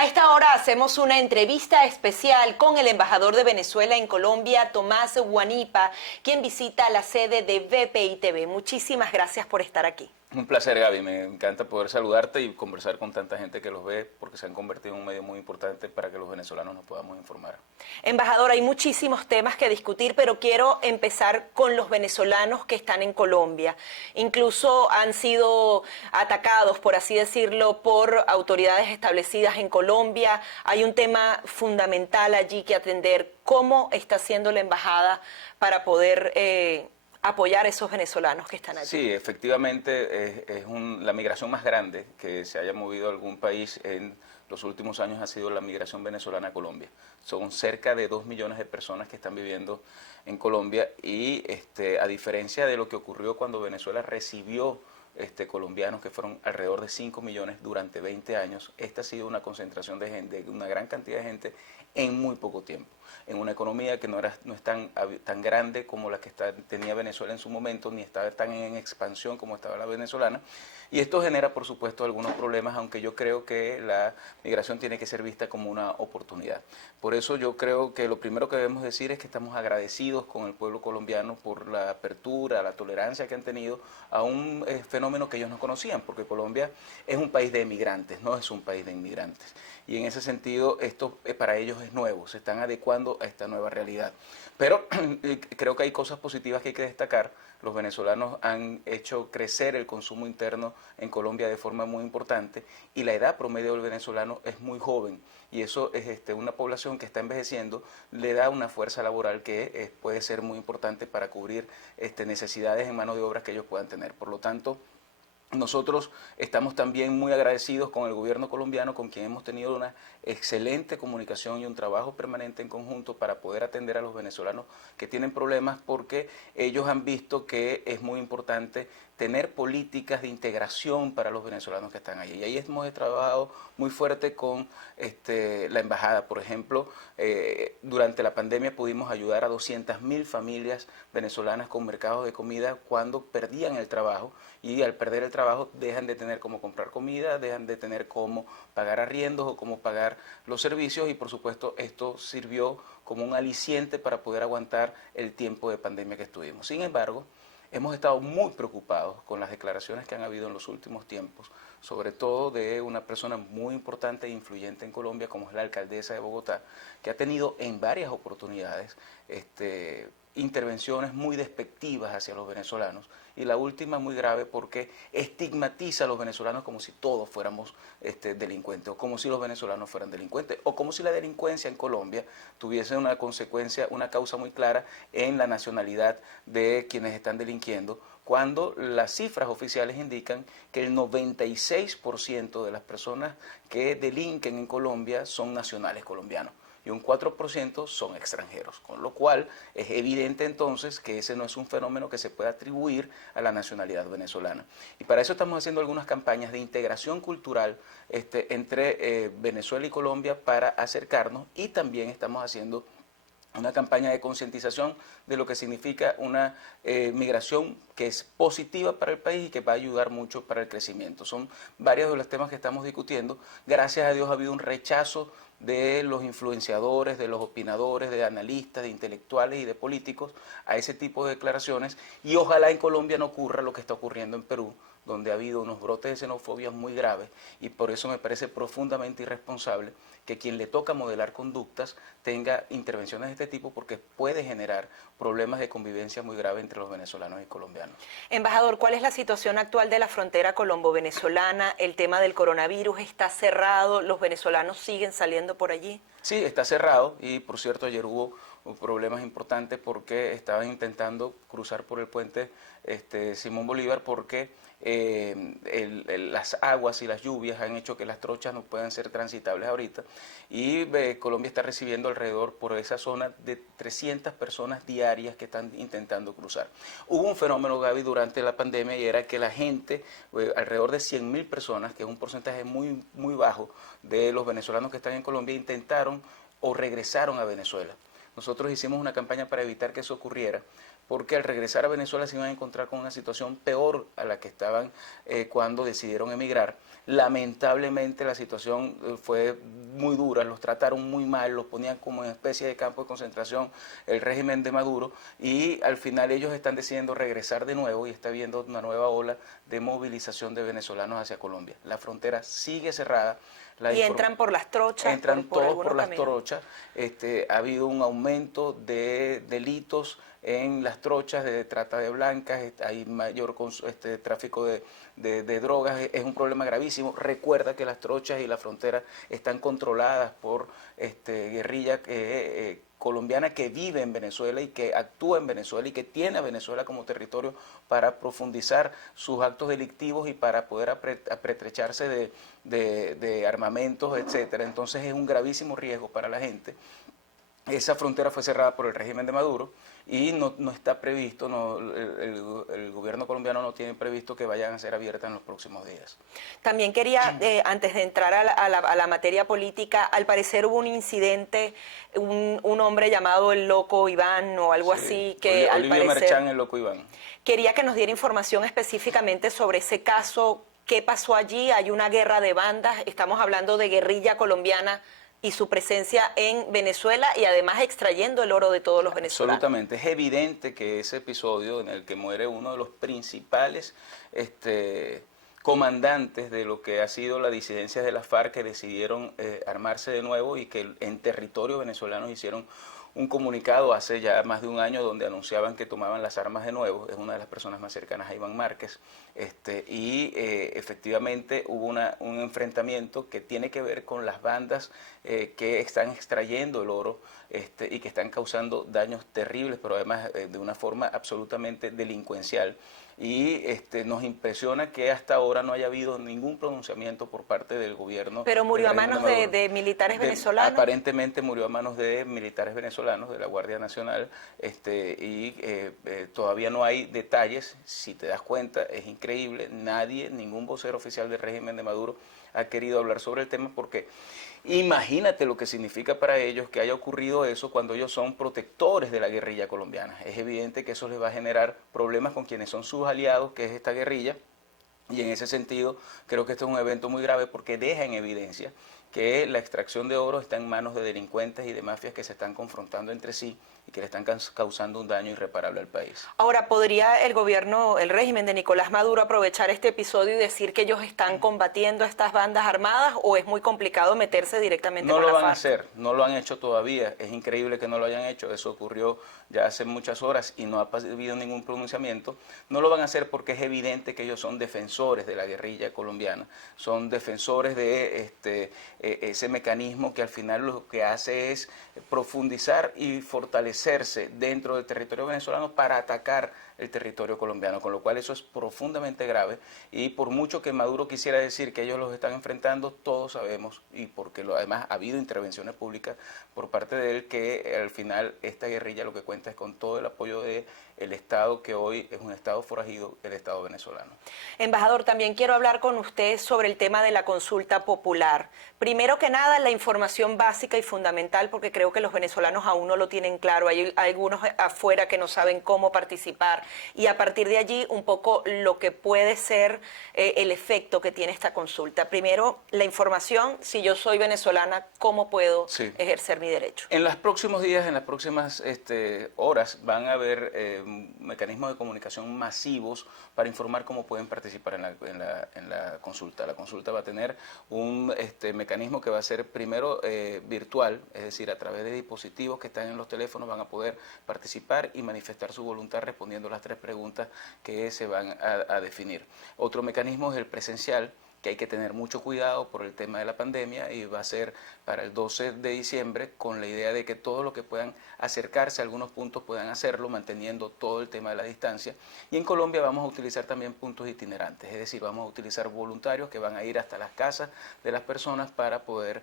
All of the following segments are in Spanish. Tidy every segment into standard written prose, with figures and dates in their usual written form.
A esta hora hacemos una entrevista especial con el embajador de Venezuela en Colombia, Tomás Guanipa, quien visita la sede de BPI TV. Muchísimas gracias por estar aquí. Un placer, Gaby. Me encanta poder saludarte y conversar con tanta gente que los ve, porque se han convertido en un medio muy importante para que los venezolanos nos podamos informar. Embajador, hay muchísimos temas que discutir, pero quiero empezar con los venezolanos que están en Colombia. Incluso han sido atacados, por así decirlo, por autoridades establecidas en Colombia. Hay un tema fundamental allí que atender. ¿Cómo está haciendo la embajada para poder apoyar a esos venezolanos que están allí? Sí, efectivamente la migración más grande que se haya movido a algún país en los últimos años ha sido la migración venezolana a Colombia. Son cerca de 2 millones de personas que están viviendo en Colombia y a diferencia de lo que ocurrió cuando Venezuela recibió colombianos, que fueron alrededor de 5 millones durante 20 años, esta ha sido una concentración de gente, una gran cantidad de gente en muy poco tiempo, en una economía que no es tan grande como la que tenía Venezuela en su momento, ni estaba tan en expansión como estaba la venezolana, y esto genera, por supuesto, algunos problemas, aunque yo creo que la migración tiene que ser vista como una oportunidad. Por eso yo creo que lo primero que debemos decir es que estamos agradecidos con el pueblo colombiano por la apertura, la tolerancia que han tenido a un fenómeno que ellos no conocían, porque Colombia es un país de emigrantes, no es un país de inmigrantes. Y en ese sentido, esto para ellos es nuevo, se están adecuando a esta nueva realidad. Pero creo que hay cosas positivas que hay que destacar. Los venezolanos han hecho crecer el consumo interno en Colombia de forma muy importante y la edad promedio del venezolano es muy joven. Y eso es una población que está envejeciendo, le da una fuerza laboral que puede ser muy importante para cubrir necesidades en mano de obra que ellos puedan tener. Por lo tanto, nosotros estamos también muy agradecidos con el gobierno colombiano, con quien hemos tenido una excelente comunicación y un trabajo permanente en conjunto para poder atender a los venezolanos que tienen problemas, porque ellos han visto que es muy importante tener políticas de integración para los venezolanos que están allí. Y ahí hemos trabajado muy fuerte con la embajada. Por ejemplo, durante la pandemia pudimos ayudar a 200.000 familias venezolanas con mercados de comida cuando perdían el trabajo, y al perder el trabajo dejan de tener cómo comprar comida, dejan de tener cómo pagar arriendos o cómo pagar los servicios, y por supuesto esto sirvió como un aliciente para poder aguantar el tiempo de pandemia que estuvimos. Sin embargo, hemos estado muy preocupados con las declaraciones que han habido en los últimos tiempos, sobre todo de una persona muy importante e influyente en Colombia, como es la alcaldesa de Bogotá, que ha tenido en varias oportunidades intervenciones muy despectivas hacia los venezolanos, y la última muy grave porque estigmatiza a los venezolanos como si todos fuéramos delincuentes, o como si los venezolanos fueran delincuentes, o como si la delincuencia en Colombia tuviese una consecuencia, una causa muy clara en la nacionalidad de quienes están delinquiendo, cuando las cifras oficiales indican que el 96% de las personas que delinquen en Colombia son nacionales colombianos y un 4% son extranjeros, con lo cual es evidente entonces que ese no es un fenómeno que se puede atribuir a la nacionalidad venezolana. Y para eso estamos haciendo algunas campañas de integración cultural entre Venezuela y Colombia para acercarnos, y también estamos haciendo una campaña de concientización de lo que significa una migración que es positiva para el país y que va a ayudar mucho para el crecimiento. Son varios de los temas que estamos discutiendo. Gracias a Dios ha habido un rechazo de los influenciadores, de los opinadores, de analistas, de intelectuales y de políticos a ese tipo de declaraciones, y ojalá en Colombia no ocurra lo que está ocurriendo en Perú, donde ha habido unos brotes de xenofobia muy graves, y por eso me parece profundamente irresponsable que quien le toca modelar conductas tenga intervenciones de este tipo, porque puede generar problemas de convivencia muy graves entre los venezolanos y colombianos. Embajador, ¿cuál es la situación actual de la frontera colombo-venezolana? ¿El tema del coronavirus está cerrado? ¿Los venezolanos siguen saliendo por allí? Sí, está cerrado, y por cierto ayer hubo problemas importantes porque estaban intentando cruzar por el puente Simón Bolívar, porque las aguas y las lluvias han hecho que las trochas no puedan ser transitables ahorita, y Colombia está recibiendo alrededor por esa zona de 300 personas diarias que están intentando cruzar. Hubo un fenómeno, Gaby, durante la pandemia, y era que la gente, alrededor de 100.000 personas, que es un porcentaje muy, muy bajo de los venezolanos que están en Colombia, intentaron o regresaron a Venezuela. Nosotros hicimos una campaña para evitar que eso ocurriera, porque al regresar a Venezuela se iban a encontrar con una situación peor a la que estaban cuando decidieron emigrar. Lamentablemente la situación fue muy duras, los trataron muy mal, los ponían como en especie de campo de concentración el régimen de Maduro, y al final ellos están decidiendo regresar de nuevo y está habiendo una nueva ola de movilización de venezolanos hacia Colombia. La frontera sigue cerrada. Y entran por las trochas, entran todos por las caminos. trochas. Ha habido un aumento de delitos en las trochas de trata de blancas, hay mayor tráfico de drogas, es un problema gravísimo. Recuerda que las trochas y la frontera están controladas por guerrilla colombiana que vive en Venezuela y que actúa en Venezuela y que tiene a Venezuela como territorio para profundizar sus actos delictivos y para poder apretrecharse de armamentos, etcétera. Entonces es un gravísimo riesgo para la gente. Esa frontera fue cerrada por el régimen de Maduro y no está previsto, el gobierno colombiano no tiene previsto que vayan a ser abiertas en los próximos días. También quería, antes de entrar a la materia política, al parecer hubo un incidente, un hombre llamado el Loco Iván o algo así, que al Olivio parecer... Merchán, el Loco Iván. Quería que nos diera información específicamente sobre ese caso, qué pasó allí, hay una guerra de bandas, estamos hablando de guerrilla colombiana y su presencia en Venezuela y además extrayendo el oro de todos los venezolanos. Absolutamente, es evidente que ese episodio en el que muere uno de los principales comandantes de lo que ha sido la disidencia de las FARC, que decidieron armarse de nuevo y que en territorio venezolano hicieron un comunicado hace ya más de un año donde anunciaban que tomaban las armas de nuevo. Es una de las personas más cercanas a Iván Márquez, efectivamente hubo un enfrentamiento que tiene que ver con las bandas que están extrayendo el oro y que están causando daños terribles, pero además de una forma absolutamente delincuencial. Y nos impresiona que hasta ahora no haya habido ningún pronunciamiento por parte del gobierno. ¿Pero murió a manos de militares venezolanos? Aparentemente murió a manos de militares venezolanos, de la Guardia Nacional, todavía no hay detalles. Si te das cuenta, es increíble, ningún vocero oficial del régimen de Maduro ha querido hablar sobre el tema, porque imagínate lo que significa para ellos que haya ocurrido eso cuando ellos son protectores de la guerrilla colombiana. Es evidente que eso les va a generar problemas con quienes son sus aliados, que es esta guerrilla, y en ese sentido creo que esto es un evento muy grave porque deja en evidencia que la extracción de oro está en manos de delincuentes y de mafias que se están confrontando entre sí y que le están causando un daño irreparable al país. Ahora, ¿podría el gobierno, el régimen de Nicolás Maduro aprovechar este episodio y decir que ellos están combatiendo a estas bandas armadas, o es muy complicado meterse directamente con la FARC? No lo van a hacer, no lo han hecho todavía, es increíble que no lo hayan hecho, eso ocurrió ya hace muchas horas y no ha habido ningún pronunciamiento. No lo van a hacer porque es evidente que ellos son defensores de la guerrilla colombiana, son defensores de ese mecanismo que al final lo que hace es profundizar y fortalecerse dentro del territorio venezolano para atacar el territorio colombiano, con lo cual eso es profundamente grave, y por mucho que Maduro quisiera decir que ellos los están enfrentando, todos sabemos, y porque además ha habido intervenciones públicas por parte de él, que al final esta guerrilla lo que cuenta es con todo el apoyo del Estado, que hoy es un Estado forajido, el Estado venezolano. Embajador, también quiero hablar con usted sobre el tema de la consulta popular. Primero que nada, la información básica y fundamental, porque creo que los venezolanos aún no lo tienen claro. Hay algunos afuera que no saben cómo participar, y a partir de allí un poco lo que puede ser el efecto que tiene esta consulta. Primero, la información, si yo soy venezolana, ¿cómo puedo ejercer mi derecho? En los próximos días, en las próximas horas, van a haber mecanismos de comunicación masivos para informar cómo pueden participar en la consulta. La consulta va a tener un mecanismo que va a ser primero virtual, es decir, a través de dispositivos que están en los teléfonos van a poder participar y manifestar su voluntad respondiendo las 3 preguntas que se van a definir. Otro mecanismo es el presencial, que hay que tener mucho cuidado por el tema de la pandemia, y va a ser para el 12 de diciembre con la idea de que todos los que puedan acercarse a algunos puntos puedan hacerlo, manteniendo todo el tema de la distancia. Y en Colombia vamos a utilizar también puntos itinerantes, es decir, vamos a utilizar voluntarios que van a ir hasta las casas de las personas para poder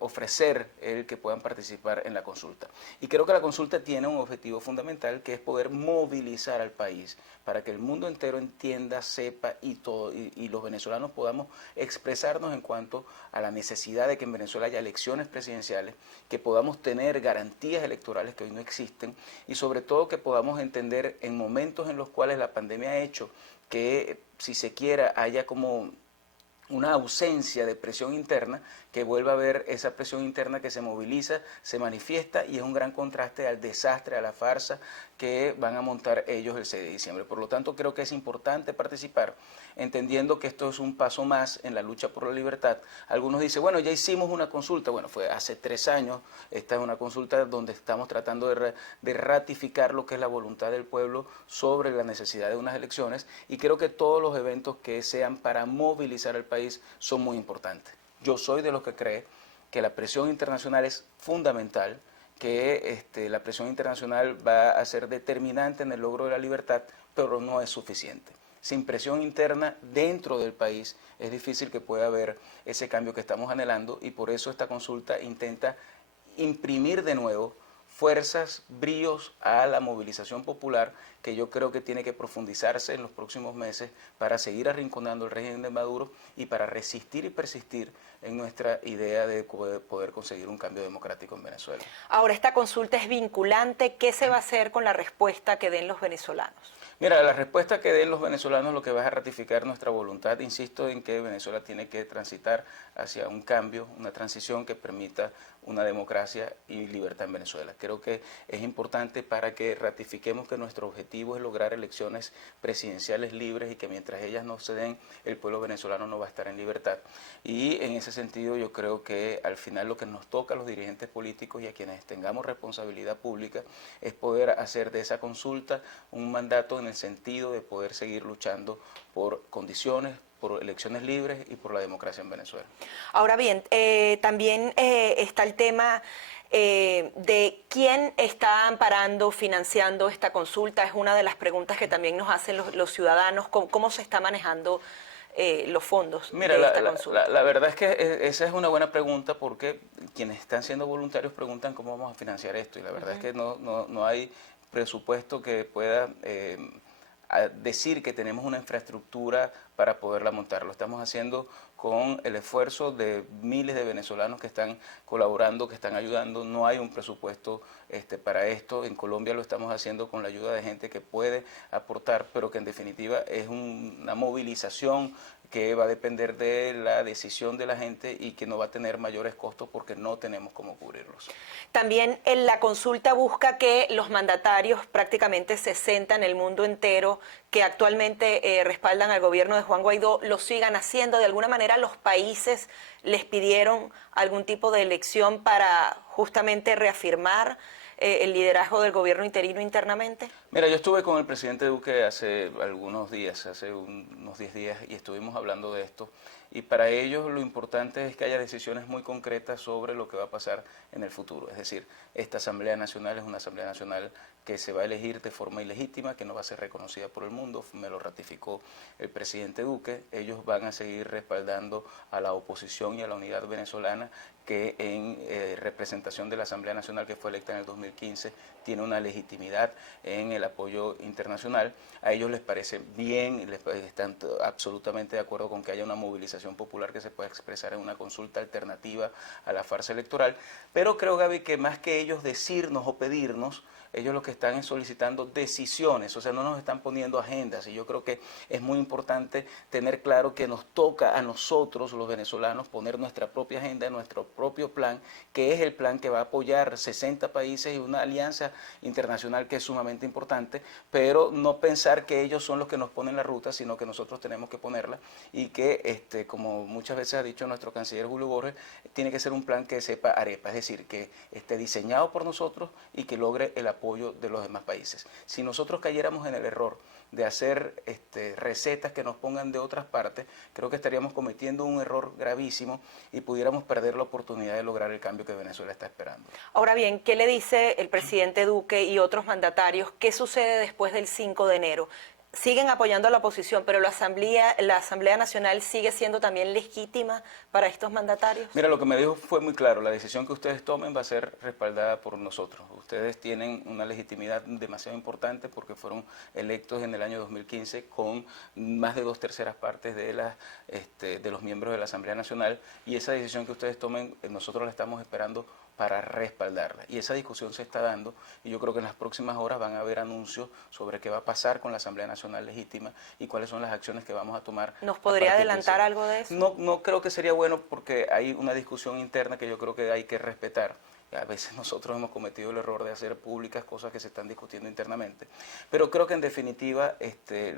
ofrecer el que puedan participar en la consulta. Y creo que la consulta tiene un objetivo fundamental, que es poder movilizar al país para que el mundo entero entienda, sepa y los venezolanos podamos expresarnos en cuanto a la necesidad de que en Venezuela haya elecciones presidenciales, que podamos tener garantías electorales que hoy no existen, y sobre todo que podamos entender en momentos en los cuales la pandemia ha hecho que, si se quiera, haya como una ausencia de presión interna, que vuelva a haber esa presión interna que se moviliza, se manifiesta y es un gran contraste al desastre, a la farsa que van a montar ellos el 6 de diciembre. Por lo tanto, creo que es importante participar, entendiendo que esto es un paso más en la lucha por la libertad. Algunos dicen, bueno, ya hicimos una consulta, bueno, fue hace 3 años, esta es una consulta donde estamos tratando de ratificar lo que es la voluntad del pueblo sobre la necesidad de unas elecciones, y creo que todos los eventos que sean para movilizar al país son muy importantes. Yo soy de los que cree que la presión internacional es fundamental, que la presión internacional va a ser determinante en el logro de la libertad, pero no es suficiente. Sin presión interna dentro del país es difícil que pueda haber ese cambio que estamos anhelando, y por eso esta consulta intenta imprimir de nuevo fuerzas, bríos a la movilización popular, que yo creo que tiene que profundizarse en los próximos meses para seguir arrinconando el régimen de Maduro y para resistir y persistir en nuestra idea de poder conseguir un cambio democrático en Venezuela. Ahora, esta consulta es vinculante. ¿Qué se va a hacer con la respuesta que den los venezolanos? Mira, la respuesta que den los venezolanos lo que va a ratificar nuestra voluntad, insisto, en que Venezuela tiene que transitar hacia un cambio, una transición que permita una democracia y libertad en Venezuela. Creo que es importante para que ratifiquemos que nuestro objetivo es lograr elecciones presidenciales libres y que mientras ellas no se den, el pueblo venezolano no va a estar en libertad. Y en ese sentido yo creo que al final lo que nos toca a los dirigentes políticos y a quienes tengamos responsabilidad pública es poder hacer de esa consulta un mandato en el sentido de poder seguir luchando por condiciones, por elecciones libres y por la democracia en Venezuela. Ahora bien, también está el tema de quién está amparando, financiando esta consulta. Es una de las preguntas que también nos hacen los ciudadanos. ¿Cómo se está manejando los fondos Mira, de esta consulta? la verdad es que esa es una buena pregunta, porque quienes están siendo voluntarios preguntan cómo vamos a financiar esto, y la verdad es que no hay presupuesto que pueda a decir que tenemos una infraestructura para poderla montar. Lo estamos haciendo con el esfuerzo de miles de venezolanos que están colaborando, que están ayudando. No hay un presupuesto para esto. En Colombia lo estamos haciendo con la ayuda de gente que puede aportar, pero que en definitiva es una movilización que va a depender de la decisión de la gente y que no va a tener mayores costos porque no tenemos cómo cubrirlos. También en la consulta busca que los mandatarios, prácticamente 60 en el mundo entero, que actualmente respaldan al gobierno de Juan Guaidó, lo sigan haciendo. De alguna manera los países les pidieron algún tipo de elección para justamente reafirmar el liderazgo del gobierno interino internamente. Mira, yo estuve con el presidente Duque hace algunos días, hace unos 10 días, y estuvimos hablando de esto. Y para ellos lo importante es que haya decisiones muy concretas sobre lo que va a pasar en el futuro. Es decir, esta Asamblea Nacional es una Asamblea Nacional que se va a elegir de forma ilegítima, que no va a ser reconocida por el mundo, me lo ratificó el presidente Duque. Ellos van a seguir respaldando a la oposición y a la unidad venezolana, que en representación de la Asamblea Nacional que fue electa en el 2015 tiene una legitimidad en el apoyo internacional. A ellos les parece bien, están absolutamente de acuerdo con que haya una movilización popular que se pueda expresar en una consulta alternativa a la farsa electoral, pero creo, Gaby, que más que ellos decirnos o pedirnos, ellos lo que están es solicitando decisiones, o sea, no nos están poniendo agendas, y yo creo que es muy importante tener claro que nos toca a nosotros, los venezolanos, poner nuestra propia agenda, nuestro propio plan, que es el plan que va a apoyar 60 países y una alianza internacional que es sumamente importante, pero no pensar que ellos son los que nos ponen la ruta, sino que nosotros tenemos que ponerla, y que, como muchas veces ha dicho nuestro canciller Julio Borges, tiene que ser un plan que sepa arepa, es decir, que esté diseñado por nosotros y que logre el apoyo de los demás países. Si nosotros cayéramos en el error de hacer recetas que nos pongan de otras partes, creo que estaríamos cometiendo un error gravísimo y pudiéramos perder la oportunidad de lograr el cambio que Venezuela está esperando. Ahora bien, ¿qué le dice el presidente Duque y otros mandatarios? ¿Qué sucede después del 5 de enero? Siguen apoyando a la oposición, pero la Asamblea Nacional sigue siendo también legítima para estos mandatarios. Mira, lo que me dijo fue muy claro: la decisión que ustedes tomen va a ser respaldada por nosotros. Ustedes tienen una legitimidad demasiado importante porque fueron electos en el año 2015 con más de 2/3 partes de los miembros de la Asamblea Nacional, y esa decisión que ustedes tomen, nosotros la estamos esperando para respaldarla. Y esa discusión se está dando y yo creo que en las próximas horas van a haber anuncios sobre qué va a pasar con la Asamblea Nacional Legítima y cuáles son las acciones que vamos a tomar. ¿Nos podría adelantar algo de eso? No creo que sería bueno porque hay una discusión interna que yo creo que hay que respetar. A veces nosotros hemos cometido el error de hacer públicas cosas que se están discutiendo internamente. Pero creo que en definitiva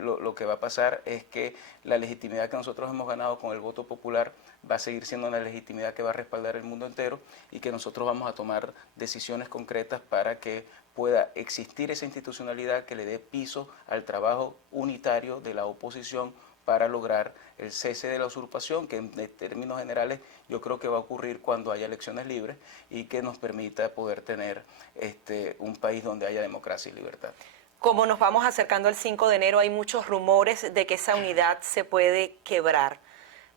lo que va a pasar es que la legitimidad que nosotros hemos ganado con el voto popular va a seguir siendo una legitimidad que va a respaldar el mundo entero y que nosotros vamos a tomar decisiones concretas para que pueda existir esa institucionalidad que le dé piso al trabajo unitario de la oposición para lograr el cese de la usurpación, que en términos generales yo creo que va a ocurrir cuando haya elecciones libres y que nos permita poder tener un país donde haya democracia y libertad. Como nos vamos acercando al 5 de enero, hay muchos rumores de que esa unidad se puede quebrar.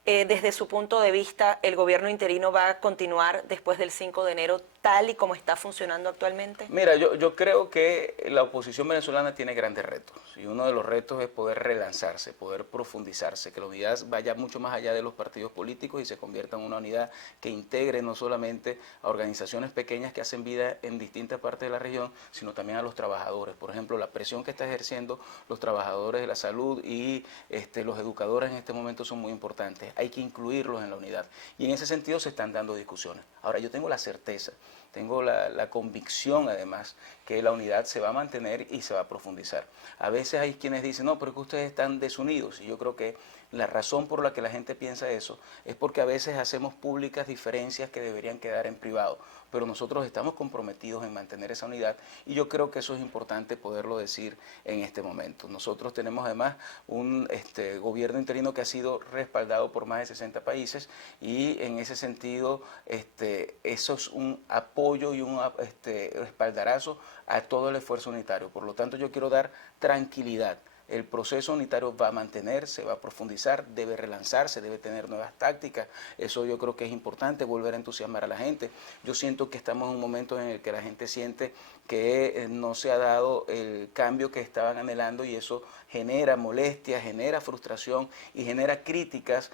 Desde su punto de vista, ¿el gobierno interino va a continuar después del 5 de enero tal y como está funcionando actualmente? Mira, yo creo que la oposición venezolana tiene grandes retos y uno de los retos es poder relanzarse, poder profundizarse, que la unidad vaya mucho más allá de los partidos políticos y se convierta en una unidad que integre no solamente a organizaciones pequeñas que hacen vida en distintas partes de la región, sino también a los trabajadores. Por ejemplo, la presión que está ejerciendo los trabajadores de la salud y los educadores en este momento son muy importantes. Hay que incluirlos en la unidad y en ese sentido se están dando discusiones. Ahora, yo tengo la certeza, tengo la convicción además que la unidad se va a mantener y se va a profundizar. A veces hay quienes dicen, no, pero es que ustedes están desunidos, y yo creo que la razón por la que la gente piensa eso es porque a veces hacemos públicas diferencias que deberían quedar en privado, pero nosotros estamos comprometidos en mantener esa unidad y yo creo que eso es importante poderlo decir en este momento. Nosotros tenemos además un gobierno interino que ha sido respaldado por más de 60 países y en ese sentido eso es un apoyo y un respaldarazo a todo el esfuerzo unitario. Por lo tanto, yo quiero dar tranquilidad. El proceso unitario va a mantenerse, va a profundizar, debe relanzarse, debe tener nuevas tácticas. Eso yo creo que es importante, volver a entusiasmar a la gente. Yo siento que estamos en un momento en el que la gente siente que no se ha dado el cambio que estaban anhelando y eso genera molestia, genera frustración y genera críticas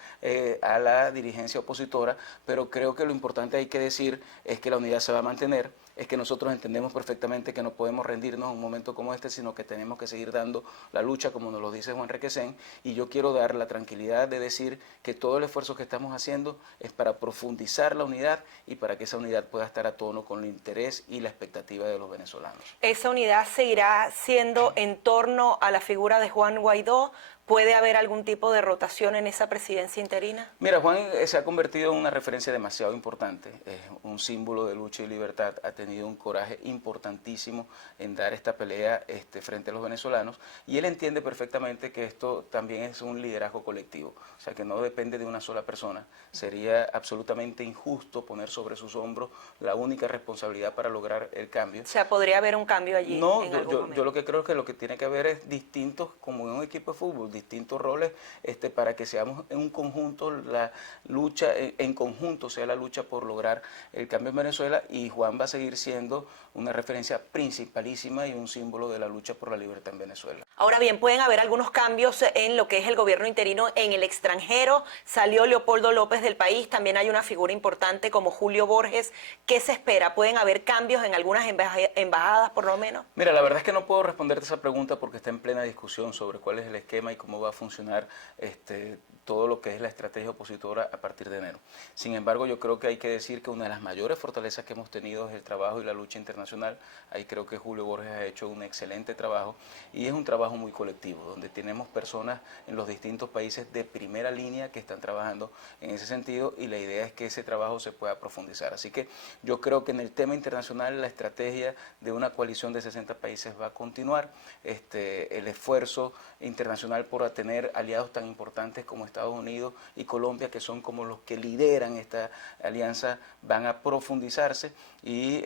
a la dirigencia opositora, pero creo que lo importante hay que decir es que la unidad se va a mantener, es que nosotros entendemos perfectamente que no podemos rendirnos en un momento como este, sino que tenemos que seguir dando la lucha, como nos lo dice Juan Requesén, y yo quiero dar la tranquilidad de decir que todo el esfuerzo que estamos haciendo es para profundizar la unidad y para que esa unidad pueda estar a tono con el interés y la expectativa de los venezolanos. ¿Esa unidad seguirá siendo en torno a la figura de Juan Guaidó? ¿Puede haber algún tipo de rotación en esa presidencia interina? Mira, Juan se ha convertido en una referencia demasiado importante, es un símbolo de lucha y libertad, ha tenido un coraje importantísimo en dar esta pelea frente a los venezolanos y él entiende perfectamente que esto también es un liderazgo colectivo, o sea que no depende de una sola persona, sería absolutamente injusto poner sobre sus hombros la única responsabilidad para lograr el cambio. O sea, ¿podría haber un cambio allí? No, yo lo que creo es que lo que tiene que haber es distintos, como en un equipo de fútbol, distintos roles para que seamos en un conjunto, la lucha en conjunto sea la lucha por lograr el cambio en Venezuela y Juan va a seguir siendo una referencia principalísima y un símbolo de la lucha por la libertad en Venezuela. Ahora bien, pueden haber algunos cambios en lo que es el gobierno interino en el extranjero. Salió Leopoldo López del país, también hay una figura importante como Julio Borges. ¿Qué se espera? ¿Pueden haber cambios en algunas embajadas por lo menos? Mira, la verdad es que no puedo responderte esa pregunta porque está en plena discusión sobre cuál es el esquema y cómo va a funcionar todo lo que es la estrategia opositora a partir de enero. Sin embargo, yo creo que hay que decir que una de las mayores fortalezas que hemos tenido es el trabajo y la lucha internacional. Ahí creo que Julio Borges ha hecho un excelente trabajo y es un trabajo muy colectivo, donde tenemos personas en los distintos países de primera línea que están trabajando en ese sentido y la idea es que ese trabajo se pueda profundizar. Así que yo creo que en el tema internacional la estrategia de una coalición de 60 países va a continuar. El esfuerzo internacional por tener aliados tan importantes como Estados Unidos y Colombia, que son como los que lideran esta alianza, van a profundizarse y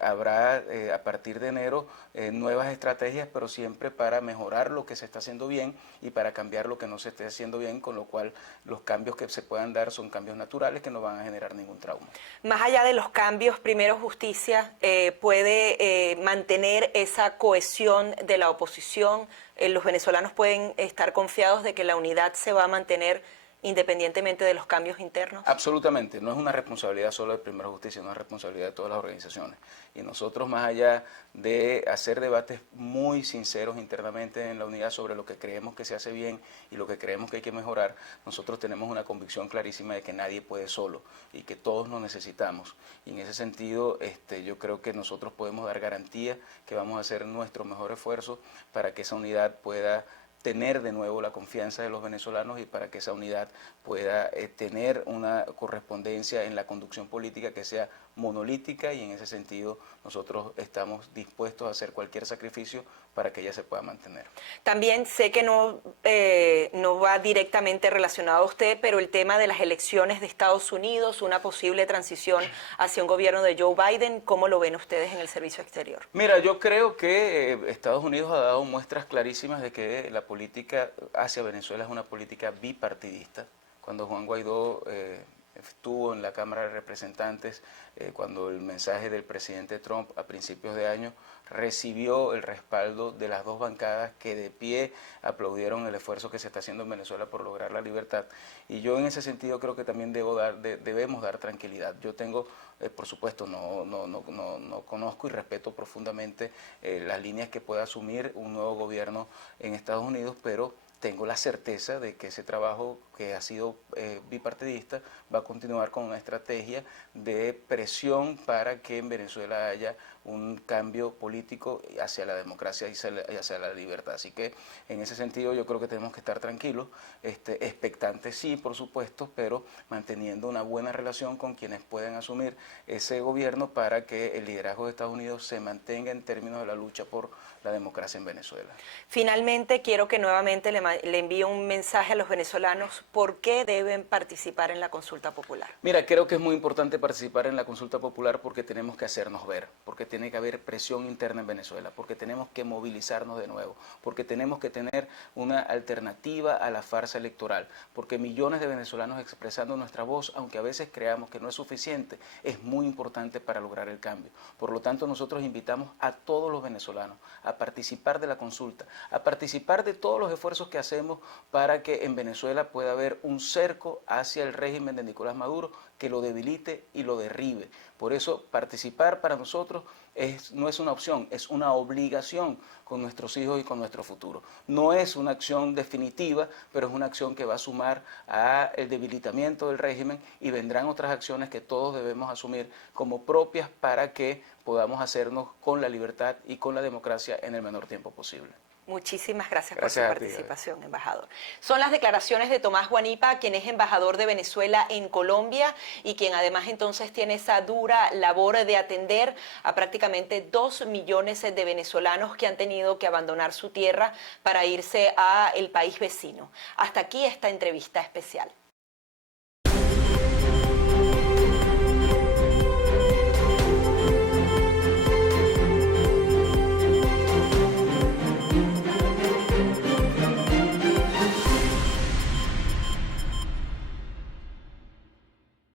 habrá a partir de enero nuevas estrategias, pero siempre para mejorar lo que se está haciendo bien y para cambiar lo que no se esté haciendo bien, con lo cual los cambios que se puedan dar son cambios naturales que no van a generar ningún trauma. Más allá de los cambios, primero justicia puede mantener esa cohesión de la oposición. Los venezolanos pueden estar confiados de que la unidad se va a mantener independientemente de los cambios internos? Absolutamente, no es una responsabilidad solo de Primera Justicia, es una responsabilidad de todas las organizaciones. Y nosotros, más allá de hacer debates muy sinceros internamente en la unidad sobre lo que creemos que se hace bien y lo que creemos que hay que mejorar, nosotros tenemos una convicción clarísima de que nadie puede solo y que todos nos necesitamos. Y en ese sentido, yo creo que nosotros podemos dar garantía que vamos a hacer nuestro mejor esfuerzo para que esa unidad pueda tener de nuevo la confianza de los venezolanos y para que esa unidad pueda tener una correspondencia en la conducción política que sea monolítica, y en ese sentido nosotros estamos dispuestos a hacer cualquier sacrificio para que ella se pueda mantener. También sé que no va directamente relacionado a usted, pero el tema de las elecciones de Estados Unidos, una posible transición hacia un gobierno de Joe Biden, ¿cómo lo ven ustedes en el Servicio Exterior? Mira, yo creo que Estados Unidos ha dado muestras clarísimas de que la política hacia Venezuela es una política bipartidista. Cuando Juan Guaidó estuvo en la Cámara de Representantes, cuando el mensaje del presidente Trump a principios de año recibió el respaldo de las dos bancadas que de pie aplaudieron el esfuerzo que se está haciendo en Venezuela por lograr la libertad. Y yo en ese sentido creo que también debemos dar tranquilidad. Yo tengo, por supuesto, no conozco y respeto profundamente las líneas que pueda asumir un nuevo gobierno en Estados Unidos, pero tengo la certeza de que ese trabajo que ha sido bipartidista va a continuar con una estrategia de presión para que en Venezuela haya un cambio político hacia la democracia y hacia la libertad. Así que en ese sentido yo creo que tenemos que estar tranquilos, expectantes sí, por supuesto, pero manteniendo una buena relación con quienes pueden asumir ese gobierno para que el liderazgo de Estados Unidos se mantenga en términos de la lucha por la democracia en Venezuela. Finalmente, quiero que nuevamente le envíe un mensaje a los venezolanos. ¿Por qué deben participar en la consulta popular? Mira, creo que es muy importante participar en la consulta popular porque tenemos que hacernos ver, porque tiene que haber presión interna en Venezuela, porque tenemos que movilizarnos de nuevo, porque tenemos que tener una alternativa a la farsa electoral, porque millones de venezolanos expresando nuestra voz, aunque a veces creamos que no es suficiente, es muy importante para lograr el cambio. Por lo tanto, nosotros invitamos a todos los venezolanos a participar de la consulta, a participar de todos los esfuerzos que hacemos para que en Venezuela pueda haber un cerco hacia el régimen de Nicolás Maduro que lo debilite y lo derribe. Por eso participar para nosotros no es una opción, es una obligación con nuestros hijos y con nuestro futuro. No es una acción definitiva, pero es una acción que va a sumar al debilitamiento del régimen, y vendrán otras acciones que todos debemos asumir como propias para que podamos hacernos con la libertad y con la democracia en el menor tiempo posible. Muchísimas gracias por Gracias su a ti, participación, embajador. Son las declaraciones de Tomás Guanipa, quien es embajador de Venezuela en Colombia y quien además entonces tiene esa dura labor de atender a prácticamente 2 millones de venezolanos que han tenido que abandonar su tierra para irse a el país vecino. Hasta aquí esta entrevista especial.